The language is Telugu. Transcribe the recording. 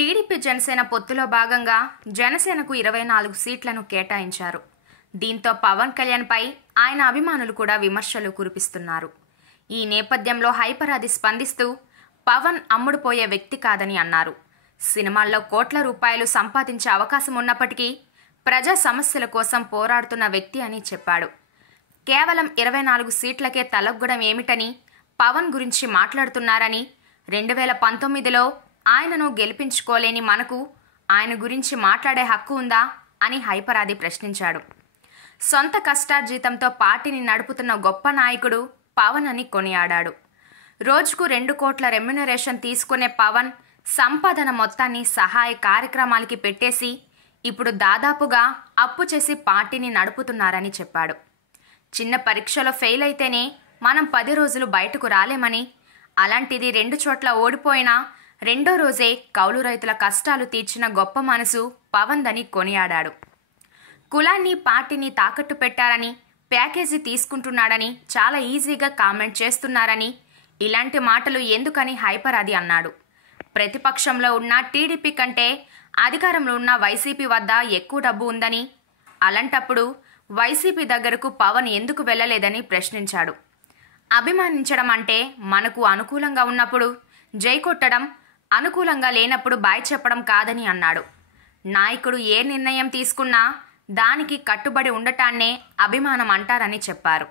టీడీపీ జనసేన పొత్తులో భాగంగా జనసేనకు 24 సీట్లను కేటాయించారు. దీంతో పవన్ కళ్యాణ్పై ఆయన అభిమానులు కూడా విమర్శలు కురిపిస్తున్నారు. ఈ నేపథ్యంలో హైపరాది స్పందిస్తూ పవన్ అమ్ముడుపోయే వ్యక్తి కాదని అన్నారు. సినిమాల్లో కోట్ల రూపాయలు సంపాదించే అవకాశం ఉన్నప్పటికీ ప్రజా సమస్యల కోసం పోరాడుతున్న వ్యక్తి అని చెప్పాడు. కేవలం 24 సీట్లకే తలొగ్గడం ఏమిటని పవన్ గురించి మాట్లాడుతున్నారని, 2019లో ఆయనను గెలిపించుకోలేని మనకు ఆయన గురించి మాట్లాడే హక్కు ఉందా అని హైపరాది ప్రశ్నించాడు. సొంత కష్టార్జితంతో పార్టీని నడుపుతున్న గొప్ప నాయకుడు పవన్ అని కొనియాడాడు. రోజుకు 2 కోట్ల రెమ్యునరేషన్ తీసుకునే పవన్ సంపాదన మొత్తాన్ని సహాయ కార్యక్రమాలకి పెట్టేసి ఇప్పుడు దాదాపుగా అప్పు చేసి పార్టీని నడుపుతున్నారని చెప్పాడు. చిన్న పరీక్షలో ఫెయిల్ అయితేనే మనం 10 రోజులు బయటకు రాలేమని, అలాంటిది 2 చోట్ల ఓడిపోయినా రెండో రోజే కౌలు రైతుల కష్టాలు తీర్చిన గొప్ప మనసు పవన్దని కొనియాడాడు. కులాన్ని పార్టీని తాకట్టు పెట్టారని, ప్యాకేజీ తీసుకుంటున్నాడని చాలా ఈజీగా కామెంట్ చేస్తున్నారని, ఇలాంటి మాటలు ఎందుకని హైపరాది అన్నాడు. ప్రతిపక్షంలో ఉన్న టీడీపీ కంటే అధికారంలో ఉన్న వైసీపీ వద్ద ఎక్కువ డబ్బు ఉందని, అలాంటప్పుడు వైసీపీ దగ్గరకు పవన్ ఎందుకు వెళ్ళలేదని ప్రశ్నించాడు. అభిమానించడం అంటే మనకు అనుకూలంగా ఉన్నప్పుడు జై కొట్టడం, అనుకూలంగా లేనప్పుడు బాయ్ చెప్పడం కాదని అన్నాడు. నాయకుడు ఏ నిర్ణయం తీసుకున్నా దానికి కట్టుబడి ఉండటాన్నే అభిమానం అంటారని చెప్పారు.